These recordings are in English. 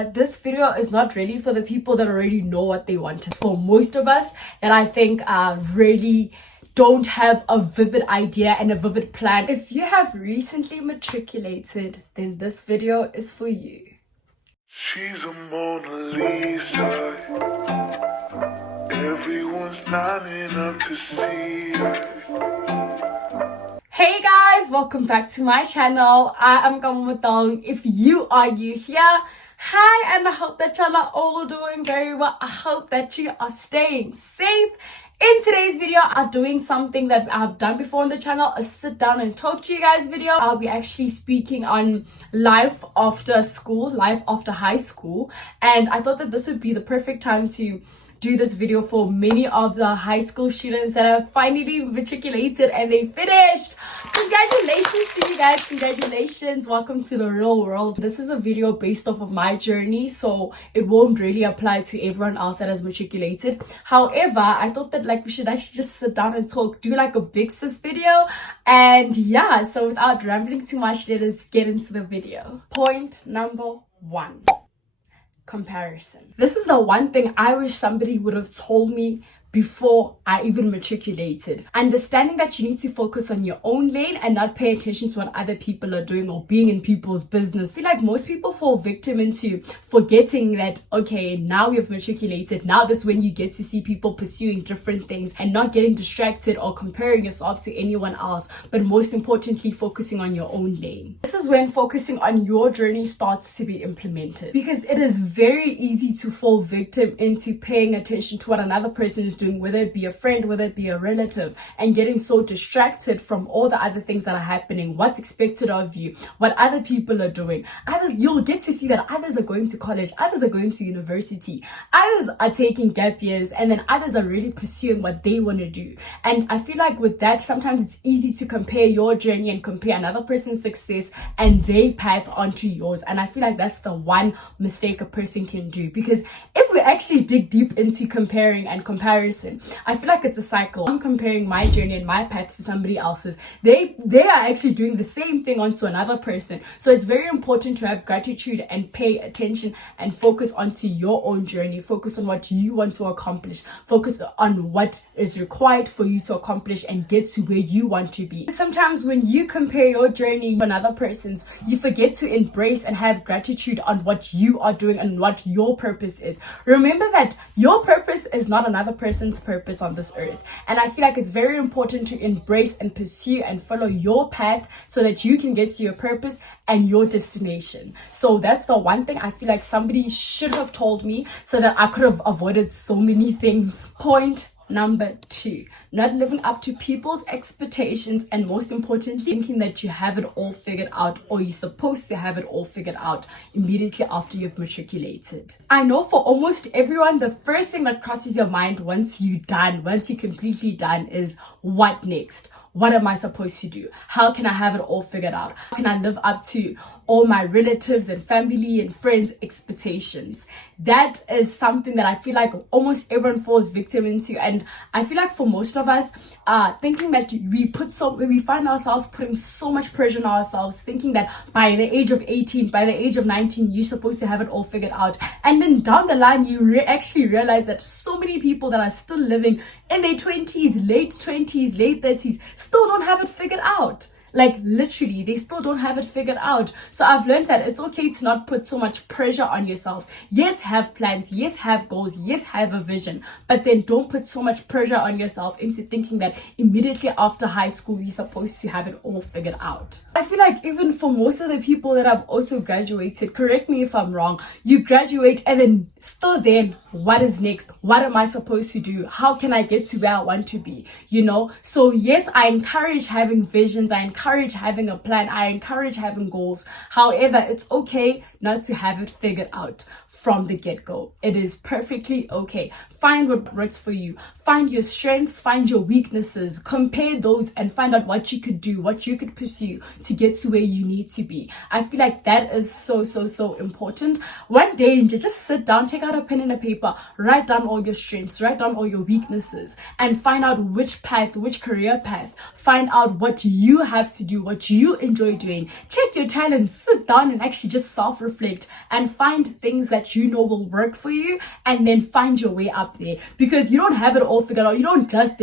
This video is not really for the people that already know what they want. It's for most of us that I think really don't have a vivid idea and a vivid plan. If you have recently matriculated, then this video is for you. She's a Mona Lisa. Everyone's lining up to see her. Hey guys, welcome back to my channel. I am Kamutong. If you are new here, hi, and I hope that y'all are all doing very well. I hope that you are staying safe. In today's video, I'm doing something that I've done before on the channel, a sit down and talk to you guys video. I'll be actually speaking on life after school, life after high school. And I thought that this would be the perfect time to do this video for many of the high school students that have finally matriculated and they finished. Congratulations to you guys. Congratulations. Welcome to the real world. This is a video based off of my journey, so it won't really apply to everyone else that has matriculated. However, I thought that we should actually just sit down and talk, do a big sis video. And yeah, so without rambling too much, let us get into the video. Point number 1. Comparison. This is the one thing I wish somebody would have told me before I even matriculated. Understanding that you need to focus on your own lane and not pay attention to what other people are doing or being in people's business. I feel like most people fall victim into forgetting that, okay, now you've matriculated, now that's when you get to see people pursuing different things and not getting distracted or comparing yourself to anyone else, but most importantly, focusing on your own lane. This is when focusing on your journey starts to be implemented, because it is very easy to fall victim into paying attention to what another person is doing, whether it be a friend, whether it be a relative, and getting so distracted from all the other things that are happening, what's expected of you, what other people are doing. Others, you'll get to see that others are going to college, others are going to university, others are taking gap years, and then others are really pursuing what they want to do. And I feel like with that, sometimes it's easy to compare your journey and compare another person's success and their path onto yours. And I feel like that's the one mistake a person can do, because if we actually dig deep into comparing and comparison, I feel like it's a cycle. I'm comparing my journey and my path to somebody else's. They are actually doing the same thing onto another person. So it's very important to have gratitude and pay attention and focus onto your own journey. Focus on what you want to accomplish. Focus on what is required for you to accomplish and get to where you want to be. Sometimes when you compare your journey to another person's, you forget to embrace and have gratitude on what you are doing and what your purpose is. Remember that your purpose is not another person's purpose on this earth. And I feel like it's very important to embrace and pursue and follow your path so that you can get to your purpose and your destination. So that's the one thing I feel like somebody should have told me so that I could have avoided so many things. Point number 2, not living up to people's expectations, and most importantly, thinking that you have it all figured out, or you're supposed to have it all figured out immediately after you've matriculated. I know for almost everyone, the first thing that crosses your mind once you're completely done is, what next? What am I supposed to do? How can I have it all figured out? How can I live up to all my relatives and family and friends' expectations? That is something that I feel like almost everyone falls victim into. And I feel like for most of us, thinking that we find ourselves putting so much pressure on ourselves, thinking that by the age of 18, by the age of 19, you're supposed to have it all figured out. And then down the line, you actually realize that so many people that are still living in their 20s, late 30s, still don't have it figured out. Like literally, they still don't have it figured out. So I've learned that it's okay to not put so much pressure on yourself. Yes, have plans. Yes, have goals. Yes, have a vision. But then don't put so much pressure on yourself into thinking that immediately after high school, you're supposed to have it all figured out. I feel like even for most of the people that have also graduated, correct me if I'm wrong, you graduate and then still then, what is next? What am I supposed to do? How can I get to where I want to be? So yes, I encourage having visions. I encourage having a plan. I encourage having goals. However, it's okay not to have it figured out from the get-go. It is perfectly okay. Find what works for you. Find your strengths, find your weaknesses, compare those and find out what you could do, what you could pursue to get to where you need to be. I feel like that is so important. One day, just sit down, take out a pen and a paper, write down all your strengths, write down all your weaknesses, and find out which path, which career path, find out what you have have to do what you enjoy doing. Check your talents, sit down and actually just self-reflect and find things that you know will work for you, and then find your way up there, because you don't have it all figured out. You don't just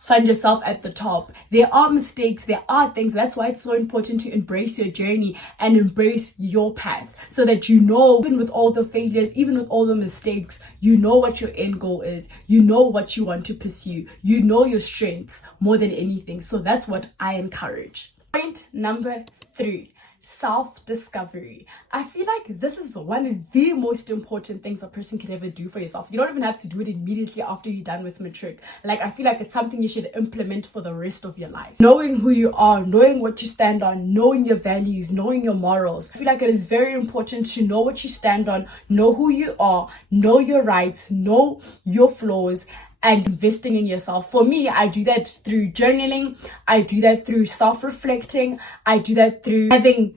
find yourself at the top. There are mistakes, there are things. That's why it's so important to embrace your journey and embrace your path, so that you know, even with all the failures, even with all the mistakes, you know what your end goal is, you know what you want to pursue, you know your strengths more than anything. So that's what I encourage. Point number 3, self-discovery. I feel like this is one of the most important things a person can ever do for yourself. You don't even have to do it immediately after you're done with matric. Like, I feel like it's something you should implement for the rest of your life. Knowing who you are, knowing what you stand on, knowing your values, knowing your morals. I feel like it is very important to know what you stand on, know who you are, know your rights, know your flaws, and investing in yourself. For me, I do that through journaling, I do that through self-reflecting, I do that through having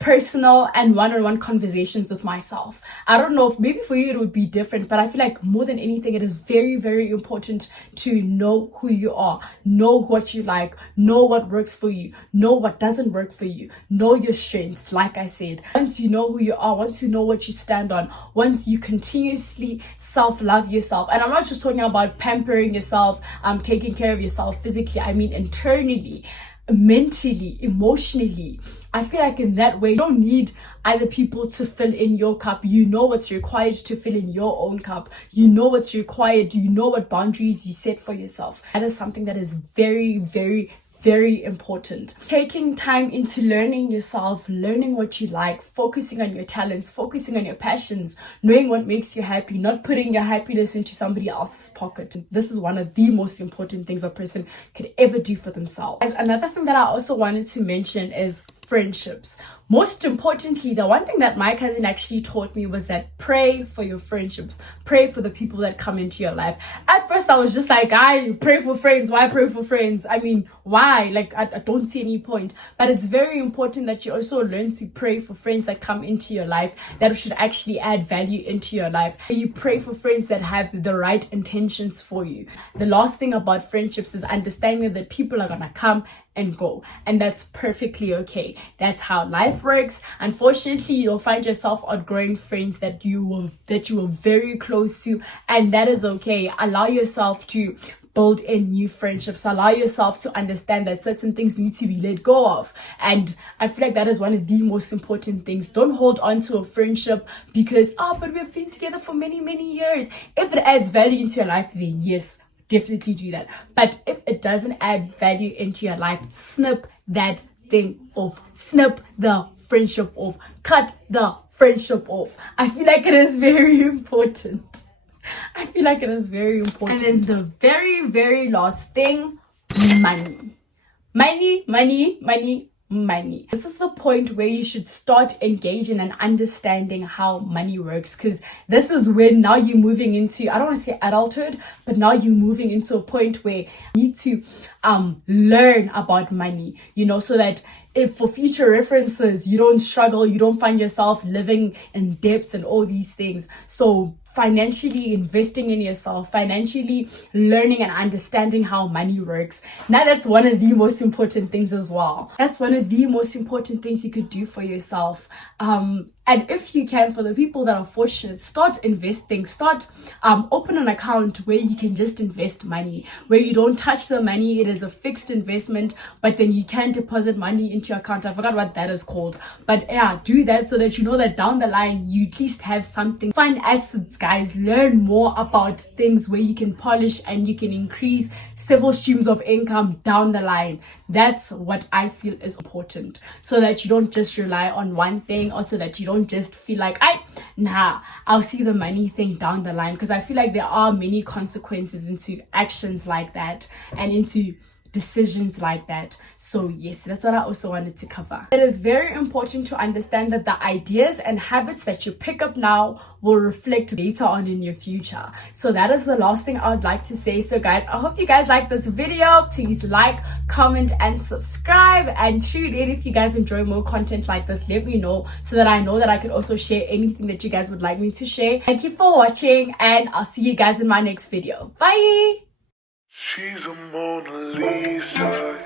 personal and one-on-one conversations with myself. I don't know if maybe for you it would be different, but I feel like more than anything, it is very, very important to know who you are, know what you like, know what works for you, know what doesn't work for you, know your strengths. Like I said, once you know who you are, once you know what you stand on, once you continuously self-love yourself, and I'm not just talking about pampering yourself, taking care of yourself physically, I mean internally, mentally, emotionally. I feel like in that way, you don't need other people to fill in your cup. You know what's required to fill in your own cup. You know what's required. You know what boundaries you set for yourself. That is something that is very, very, very important. Taking time into learning yourself, learning what you like, focusing on your talents, focusing on your passions, knowing what makes you happy, not putting your happiness into somebody else's pocket. This is one of the most important things a person could ever do for themselves. Another thing that I also wanted to mention is friendships. Most importantly, the one thing that my cousin actually taught me was that pray for your friendships, pray for the people that come into your life. At first I was just like, I pray for friends, why pray for friends? I mean, why? Like, I don't see any point. But it's very important that you also learn to pray for friends that come into your life that should actually add value into your life. You pray for friends that have the right intentions for you. The last thing about friendships is understanding that people are gonna come and go, and that's perfectly okay. That's how life works. Unfortunately, you'll find yourself outgrowing friends that you were very close to, and that is okay. Allow yourself to build in new friendships. Allow yourself to understand that certain things need to be let go of, and I feel like that is one of the most important things. Don't hold on to a friendship because but we've been together for many years. If it adds value into your life, then yes, definitely do that. But if it doesn't add value into your life, snip that thing off. Snip the friendship off. Cut the friendship off. I feel like it is very important. I feel like it is very important. And then the very, very last thing, money. Money. This is the point where you should start engaging and understanding how money works, because this is when now you're moving into, I don't want to say adulthood, but now you're moving into a point where you need to learn about money, so that if for future references you don't struggle, you don't find yourself living in debts and all these things. So financially investing in yourself, financially learning and understanding how money works. Now that's one of the most important things as well. That's one of the most important things you could do for yourself. And if you can, for the people that are fortunate, start investing, open an account where you can just invest money, where you don't touch the money. It is a fixed investment, but then you can deposit money into your account. I forgot what that is called, but yeah, do that so that you know that down the line, you at least have something. Find assets, guys, learn more about things where you can polish and you can increase several streams of income down the line. That's what I feel is important, so that you don't just rely on one thing, or so that you don't just feel like I'll see the money thing down the line, because I feel like there are many consequences into actions like that and into decisions like that. So yes, that's what I also wanted to cover. It is very important to understand that the ideas and habits that you pick up now will reflect later on in your future. So that is the last thing I would like to say. So guys, I hope you guys like this video. Please like, comment and subscribe, and tune in if you guys enjoy more content like this. Let me know so that I know that I could also share anything that you guys would like me to share. Thank you for watching, and I'll see you guys in my next video. Bye. She's a Mona Lisa.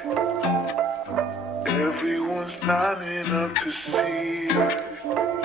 Everyone's lining up to see her.